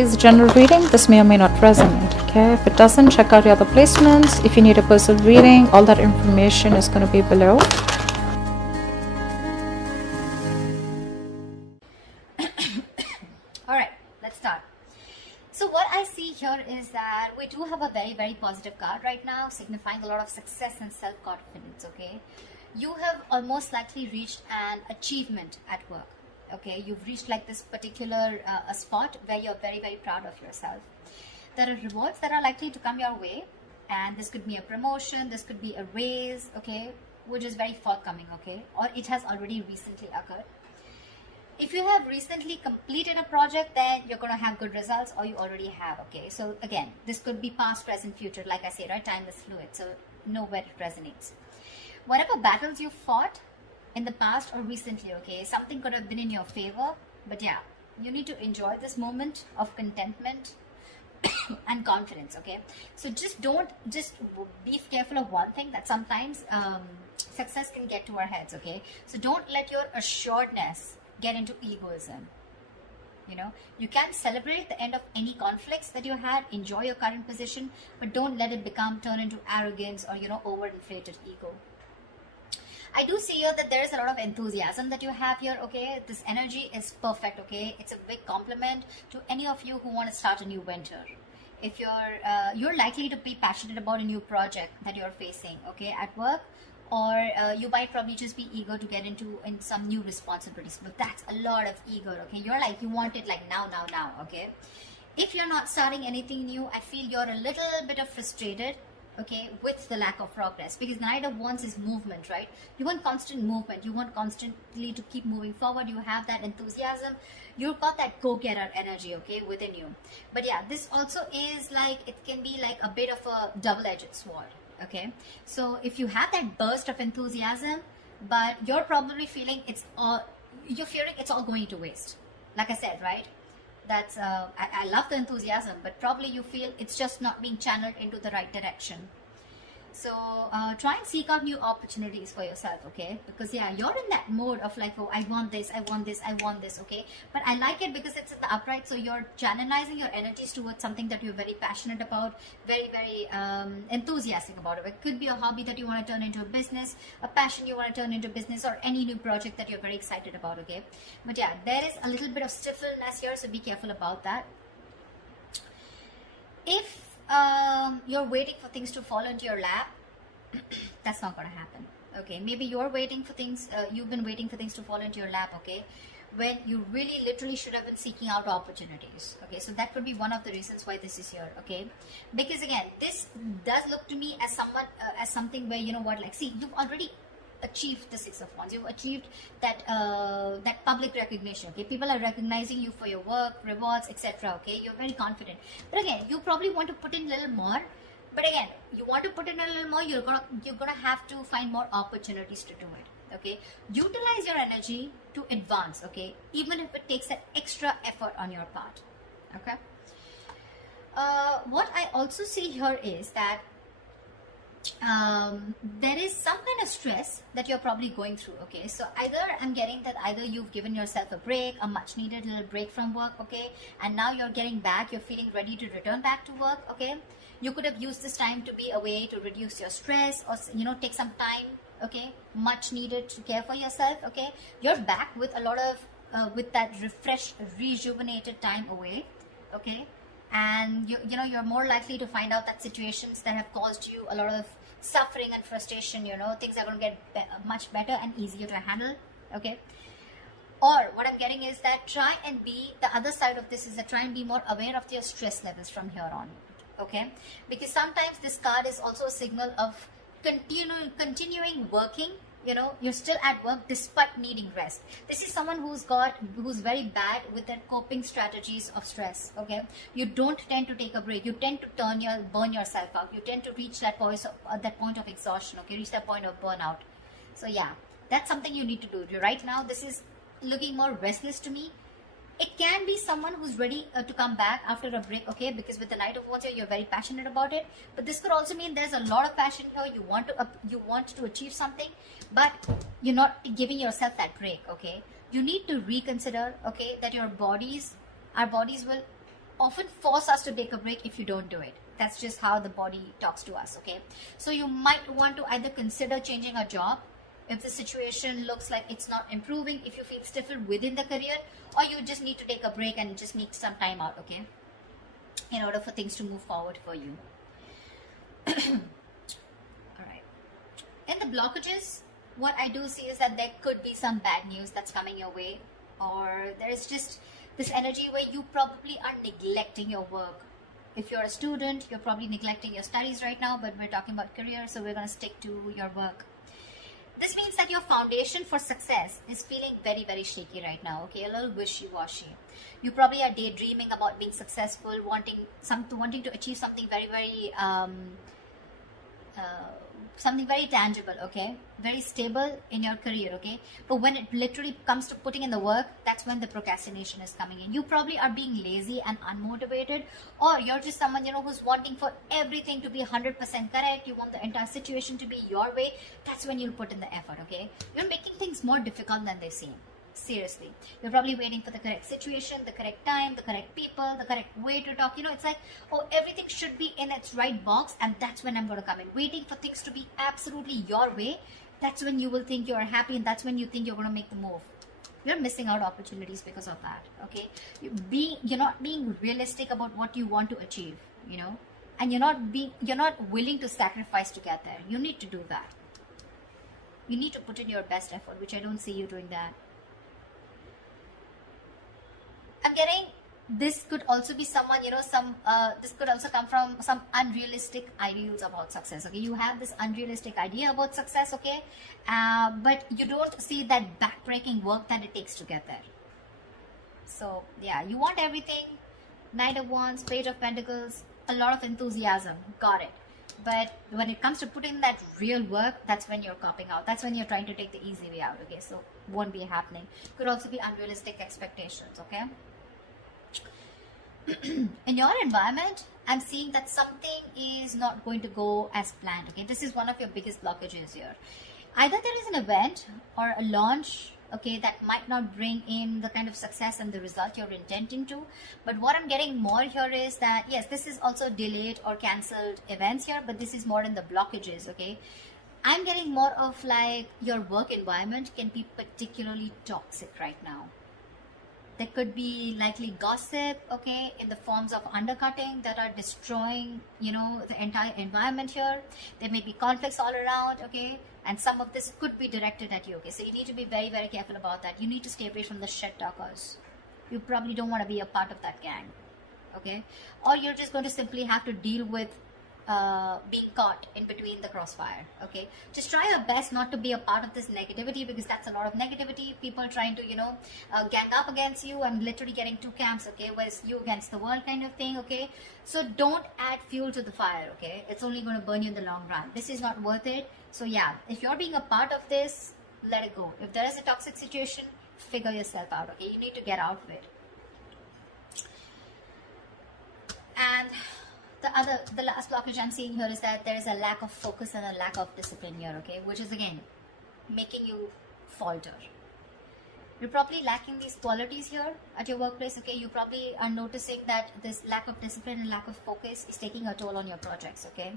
is a general reading. This may or may not resonate. Okay, if it doesn't, check out your other placements. If you need a personal reading, all that information is going to be below. Alright, let's start. So what I see here is that we do have a very, very positive card right now, signifying a lot of success and self-confidence, okay? You have almost likely reached an achievement at work, okay? You've reached like this particular a spot where you're very, very proud of yourself. There are rewards that are likely to come your way, and this could be a promotion, this could be a raise, okay? Which is very forthcoming, okay? Or it has already recently occurred. If you have recently completed a project, then you're going to have good results, or you already have, okay? So again, this could be past, present, future. Like I say, right? Time is fluid, so know where it resonates. Whatever battles you fought in the past or recently, okay, something could have been in your favor, but yeah, you need to enjoy this moment of contentment and confidence, okay? So just be careful of one thing, that sometimes success can get to our heads, okay? So don't let your assuredness get into egoism. You know, you can celebrate the end of any conflicts that you had, enjoy your current position, but don't let it turn into arrogance or, you know, overinflated ego. I do see here that there is a lot of enthusiasm that you have here, okay? This energy is perfect, okay? It's a big compliment to any of you who want to start a new venture. If you're likely to be passionate about a new project that you're facing, okay, at work, or you might probably just be eager to get into some new responsibilities, but that's a lot of eager, okay? You're like, you want it like now, okay? If you're not starting anything new, I feel you're a little bit of frustrated, okay, with the lack of progress, because the Knight of Wands is movement, right? You want constant movement, you want constantly to keep moving forward, you have that enthusiasm, you've got that go-getter energy, okay, within you. But yeah, this also is like, it can be like a bit of a double-edged sword, okay? So if you have that burst of enthusiasm, but you're probably feeling you're fearing it's all going to waste. Like I said, right? That's I love the enthusiasm, but probably you feel it's just not being channeled into the right direction. So try and seek out new opportunities for yourself, okay? Because yeah, you're in that mode of like, oh, I want this, okay? But I like it because it's in the upright, so you're channelizing your energies towards something that you're very passionate about, very, very enthusiastic about it. It could be a hobby that you want to turn into a business, a passion you want to turn into business, or any new project that you're very excited about, okay? But yeah, there is a little bit of stifleness here, so be careful about that. If you're waiting for things to fall into your lap, that's not going to happen, okay? Maybe you're waiting for things, you've been waiting for things to fall into your lap, okay, when you really literally should have been seeking out opportunities, okay? So that could be one of the reasons why this is here, okay? Because again, this does look to me as something where, you know what, like, see, you've already achieved the Six of Wands. You've achieved that that public recognition, okay? People are recognizing you for your work, rewards, etc., okay? You're very confident, but again, you probably want to put in a little more. But again, you want to put in a little more, you're gonna have to find more opportunities to do it, okay? Utilize your energy to advance, okay? Even if it takes that extra effort on your part, okay? What I also see here is that there is some kind of stress that you're probably going through, okay? So I'm getting that either you've given yourself a break, a much needed little break from work, okay, and now you're getting back, you're feeling ready to return back to work, okay? You could have used this time to be a way to reduce your stress, or, you know, take some time, okay, much needed to care for yourself, okay? You're back with a lot of with that refreshed, rejuvenated time away, okay? And you know, you're more likely to find out that situations that have caused you a lot of suffering and frustration, you know, things are going to get much better and easier to handle, okay? Or what I'm getting is that try and be, the other side of this is that try and be more aware of your stress levels from here on, okay? Because sometimes this card is also a signal of continuing working. You know, you're still at work despite needing rest. This is someone who's very bad with their coping strategies of stress, okay? You don't tend to take a break. You tend to burn yourself out. You tend to reach that point of exhaustion, okay? Reach that point of burnout. So yeah, that's something you need to do. Right now, this is looking more restless to me. It can be someone who's ready to come back after a break, okay? Because with the Knight of Wands here, you're very passionate about it. But this could also mean there's a lot of passion here. You want to achieve something, but you're not giving yourself that break, okay? You need to reconsider, okay, that our bodies will often force us to take a break if you don't do it. That's just how the body talks to us, okay? So you might want to either consider changing a job if the situation looks like it's not improving, if you feel stifled within the career, or you just need to take a break and just need some time out, okay, in order for things to move forward for you. All right. In the blockages, what I do see is that there could be some bad news that's coming your way, or there is just this energy where you probably are neglecting your work. If you're a student, you're probably neglecting your studies right now, but we're talking about career, so we're going to stick to your work. This means that your foundation for success is feeling very, very shaky right now, okay? A little wishy-washy. You probably are daydreaming about being successful, wanting to achieve something very, very something very tangible, okay, very stable in your career, okay, but when it literally comes to putting in the work, that's when the procrastination is coming in. You probably are being lazy and unmotivated, or you're just someone, you know, who's wanting for everything to be 100% correct. You want the entire situation to be your way. That's when you'll put in the effort, okay? You're making things more difficult than they seem. Seriously, you're probably waiting for the correct situation, the correct time, the correct people, the correct way to talk. You know, it's like, oh, everything should be in its right box, and that's when I'm going to come in. Waiting for things to be absolutely your way, that's when you will think you're happy, and that's when you think you're going to make the move. You're missing out opportunities because of that, okay? You're not being realistic about what you want to achieve, you know, and you're not willing to sacrifice to get there. You need to do that. You need to put in your best effort, which I don't see you doing that. I'm getting, this could also be someone, you know, this could also come from some unrealistic ideals about success, okay? You have this unrealistic idea about success, okay? But you don't see that backbreaking work that it takes to get there. So, yeah, you want everything. Knight of Wands, Page of Pentacles, a lot of enthusiasm. Got it. But when it comes to putting in that real work, that's when you're copping out. That's when you're trying to take the easy way out, okay? So, won't be happening. Could also be unrealistic expectations, okay? In your environment, I'm seeing that something is not going to go as planned, okay? This is one of your biggest blockages here. Either there is an event or a launch, okay, that might not bring in the kind of success and the result you're intending to. But what I'm getting more here is that, yes, this is also delayed or cancelled events here, but this is more in the blockages, okay? I'm getting more of like your work environment can be particularly toxic right now. There could be likely gossip, okay, in the forms of undercutting that are destroying, you know, the entire environment here. There may be conflicts all around, okay, and some of this could be directed at you, okay. So you need to be very, very careful about that. You need to stay away from the shit talkers. You probably don't want to be a part of that gang, okay. Or you're just going to simply have to deal with being caught in between the crossfire, okay? Just try your best not to be a part of this negativity, because that's a lot of negativity. People trying to, you know, gang up against you and literally getting two camps, okay? Whereas you against the world kind of thing, okay? So don't add fuel to the fire, okay? It's only going to burn you in the long run. This is not worth it. So yeah, if you're being a part of this, let it go. If there is a toxic situation, figure yourself out, okay? You need to get out of it. And the last blockage I'm seeing here is that there is a lack of focus and a lack of discipline here, okay, which is again making you falter. You're probably lacking these qualities here at your workplace, okay. You probably are noticing that this lack of discipline and lack of focus is taking a toll on your projects, okay.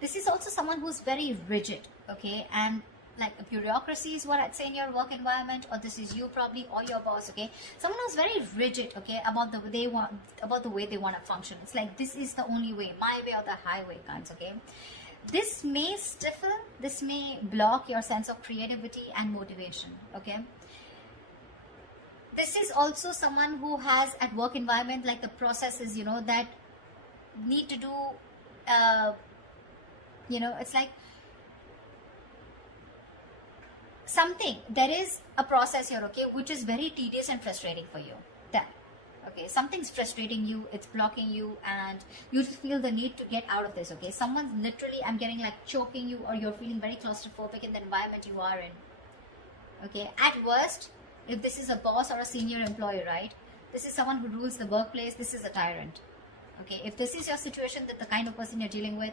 This is also someone who's very rigid, okay, and like a bureaucracy is what I'd say in your work environment, or this is you probably, or your boss, okay. Someone who's very rigid, okay, about the way they want to function. It's like, this is the only way, my way or the highway kinds, okay. This may stifle, this may block your sense of creativity and motivation, okay. This is also someone who has at work environment like the processes, you know, that need to do, you know, it's like something, there is a process here, okay, which is very tedious and frustrating for you. That, okay, something's frustrating you, it's blocking you, and you feel the need to get out of this, okay. Someone's literally, I'm getting like choking you, or you're feeling very claustrophobic in the environment you are in, okay. At worst, if this is a boss or a senior employee, right, this is someone who rules the workplace, this is a tyrant, okay. If this is your situation, that the kind of person you're dealing with,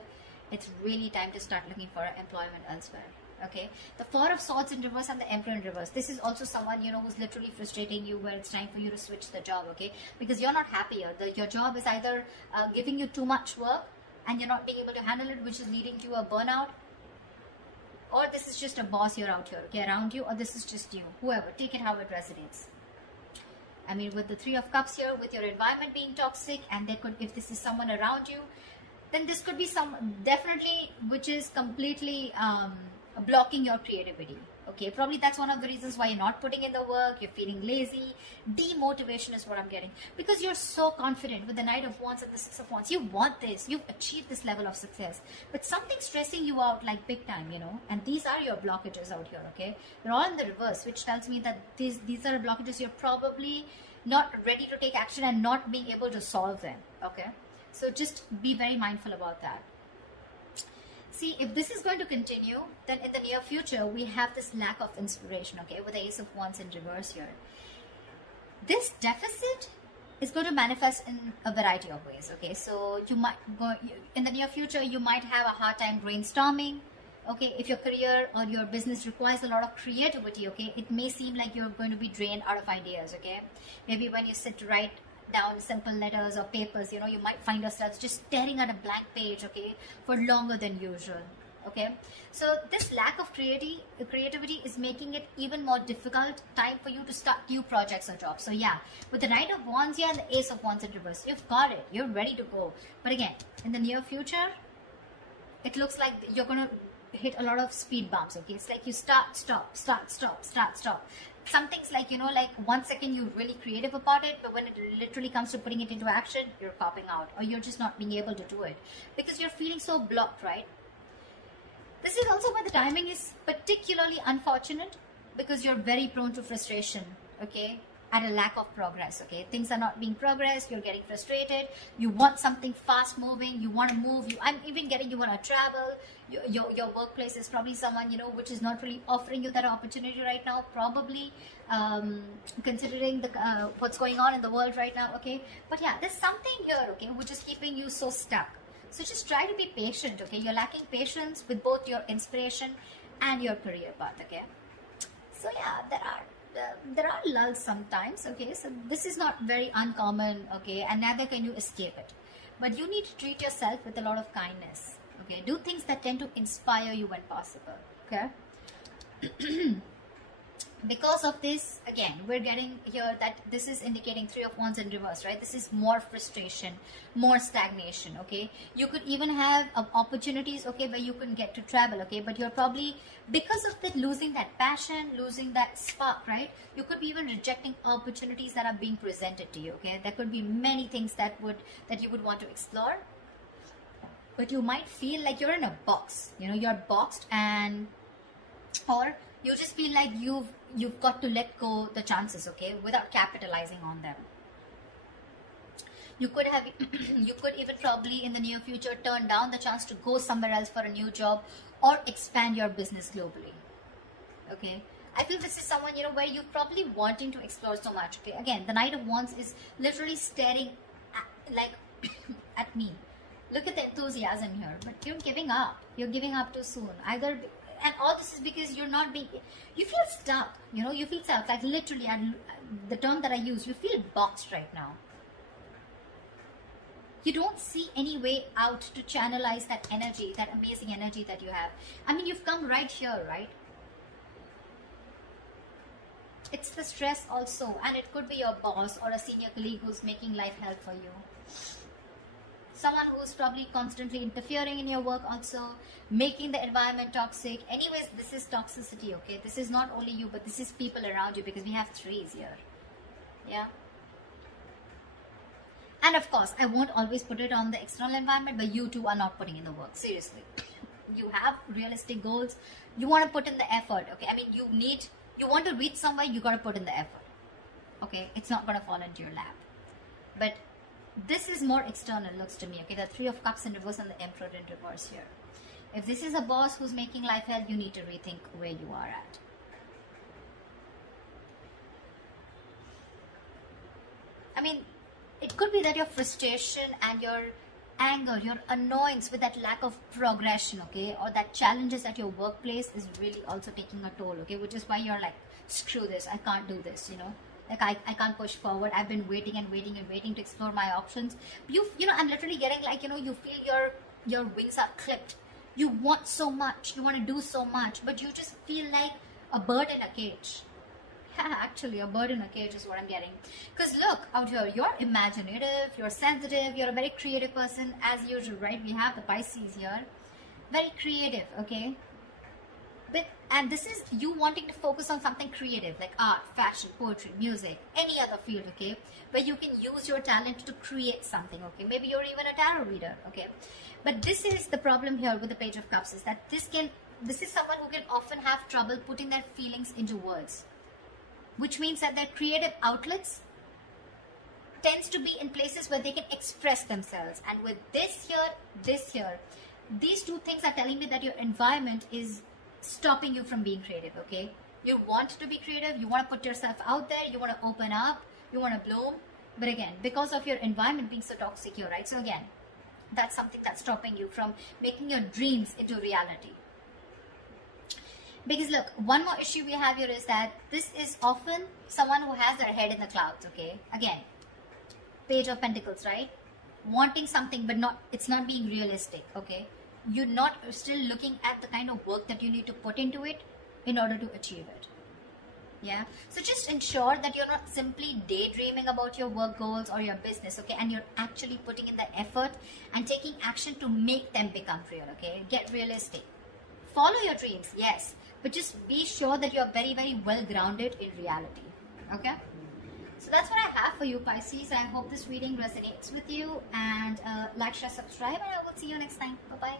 it's really time to start looking for employment elsewhere. Okay, the Four of Swords in reverse and the Emperor in reverse. This is also someone, you know, who's literally frustrating you, where it's time for you to switch the job, okay? Because you're not happier. Your job is either giving you too much work and you're not being able to handle it, which is leading to a burnout, or this is just a boss here out here, okay, around you, or this is just you. Whoever, take it how it resonates. I mean, with the Three of Cups here, with your environment being toxic, and there could, if this is someone around you, then this could be some, definitely, which is completely blocking your creativity. Okay, probably that's one of the reasons why you're not putting in the work, you're feeling lazy. Demotivation is what I'm getting, because you're so confident with the Knight of Wands and the Six of Wands. You want this, you've achieved this level of success, but something's stressing you out like big time, you know, and these are your blockages out here. Okay, they're all in the reverse, which tells me that these are blockages you're probably not ready to take action and not being able to solve them. Okay, so just be very mindful about that. See, if this is going to continue, then in the near future, we have this lack of inspiration, okay, with the Ace of Wands in reverse here. This deficit is going to manifest in a variety of ways, okay? So you might go, in the near future, you might have a hard time brainstorming, okay? If your career or your business requires a lot of creativity, okay, it may seem like you're going to be drained out of ideas, okay? Maybe when you sit to write down simple letters or papers, you know, you might find yourselves just staring at a blank page, okay, for longer than usual. Okay, so this lack of creativity is making it even more difficult time for you to start new projects or jobs. So yeah, with the Knight of Wands here and the Ace of Wands in reverse, you've got it, you're ready to go. But again, in the near future, it looks like you're gonna hit a lot of speed bumps. Okay, it's like you start, stop, start, stop, start, stop. Something's like, you know, like 1 second you're really creative about it, but when it literally comes to putting it into action, you're copping out, or you're just not being able to do it because you're feeling so blocked, right? This is also why the timing is particularly unfortunate, because you're very prone to frustration, okay, at a lack of progress. Okay, things are not being progressed, you're getting frustrated, you want something fast moving, you want to move, I'm even getting, you want to travel. Your workplace is probably someone, you know, which is not really offering you that opportunity right now, probably considering the what's going on in the world right now. Okay, but yeah, there's something here, okay, which is keeping you so stuck. So just try to be patient. Okay, you're lacking patience with both your inspiration and your career path. Okay, so yeah, there are lulls sometimes. Okay, so this is not very uncommon. Okay, and neither can you escape it, but you need to treat yourself with a lot of kindness. Okay, do things that tend to inspire you when possible. Okay. Because of this, again, we're getting here that this is indicating Three of Wands in reverse, right? This is more frustration, more stagnation, okay? You could even have opportunities, okay, where you can get to travel, okay? But you're probably, because of that, losing that passion, losing that spark, right? You could be even rejecting opportunities that are being presented to you, okay? There could be many things that you would want to explore, but you might feel like you're in a box, you know, you're boxed, and or you just feel like you've got to let go the chances, okay, without capitalizing on them. You could have you could even probably in the near future turn down the chance to go somewhere else for a new job or expand your business globally. Okay, I feel this is someone, you know, where you're probably wanting to explore so much. Okay, again, the Knight of Wands is literally staring at me. Look at the enthusiasm here, but you're giving up. You're giving up too soon. Either, and all this is because you're not being, you feel stuck, you know, you feel stuck, like literally, and the term that I use, you feel boxed right now. You don't see any way out to channelize that energy, that amazing energy that you have. I mean, you've come right here, right? It's the stress also, and it could be your boss or a senior colleague who's making life hell for you. Someone who's probably constantly interfering in your work also, making the environment toxic. Anyways, this is toxicity, okay? This is not only you, but this is people around you, because we have threes here. Yeah. And of course, I won't always put it on the external environment, but you too are not putting in the work. Seriously. You have realistic goals. You want to put in the effort, okay? I mean, you want to reach somewhere, you got to put in the effort. Okay? It's not going to fall into your lap. But this is more external, looks to me, okay? The Three of Cups in reverse and the Emperor in reverse here. If this is a boss who's making life hell, you need to rethink where you are at. I mean, it could be that your frustration and your anger, your annoyance with that lack of progression, okay, or that challenges at your workplace is really also taking a toll, okay, which is why you're like, screw this, I can't do this, you know, like I can't push forward. I've been waiting and waiting and waiting to explore my options. You know, I'm literally getting like, you know, you feel your wings are clipped. You want so much, you want to do so much, but you just feel like a bird in a cage. Yeah, actually, a bird in a cage is what I'm getting. Because look, out here, you're imaginative, you're sensitive, you're a very creative person, as usual, right? We have the Pisces here. Very creative, okay? And this is you wanting to focus on something creative, like art, fashion, poetry, music, any other field, okay? Where you can use your talent to create something, okay? Maybe you're even a tarot reader, okay? But this is the problem here with the Page of Cups, is that this is someone who can often have trouble putting their feelings into words. Which means that their creative outlets tends to be in places where they can express themselves. And with this here, these two things are telling me that your environment is stopping you from being creative, okay? You want to be creative, you want to put yourself out there, you want to open up, you want to bloom. But again, because of your environment being so toxic here, right? So again, that's something that's stopping you from making your dreams into reality. Because look, one more issue we have here is that this is often someone who has their head in the clouds, okay? Again, Page of Pentacles, right? Wanting something, but it's not being realistic, okay? You're not still looking at the kind of work that you need to put into it in order to achieve it. Yeah? So just ensure that you're not simply daydreaming about your work goals or your business, okay? And you're actually putting in the effort and taking action to make them become real, okay? Get realistic. Follow your dreams, yes. But just be sure that you're very, very well grounded in reality. Okay? So that's what I have for you, Pisces. I hope this reading resonates with you. And like, share, subscribe. And I will see you next time. Bye-bye.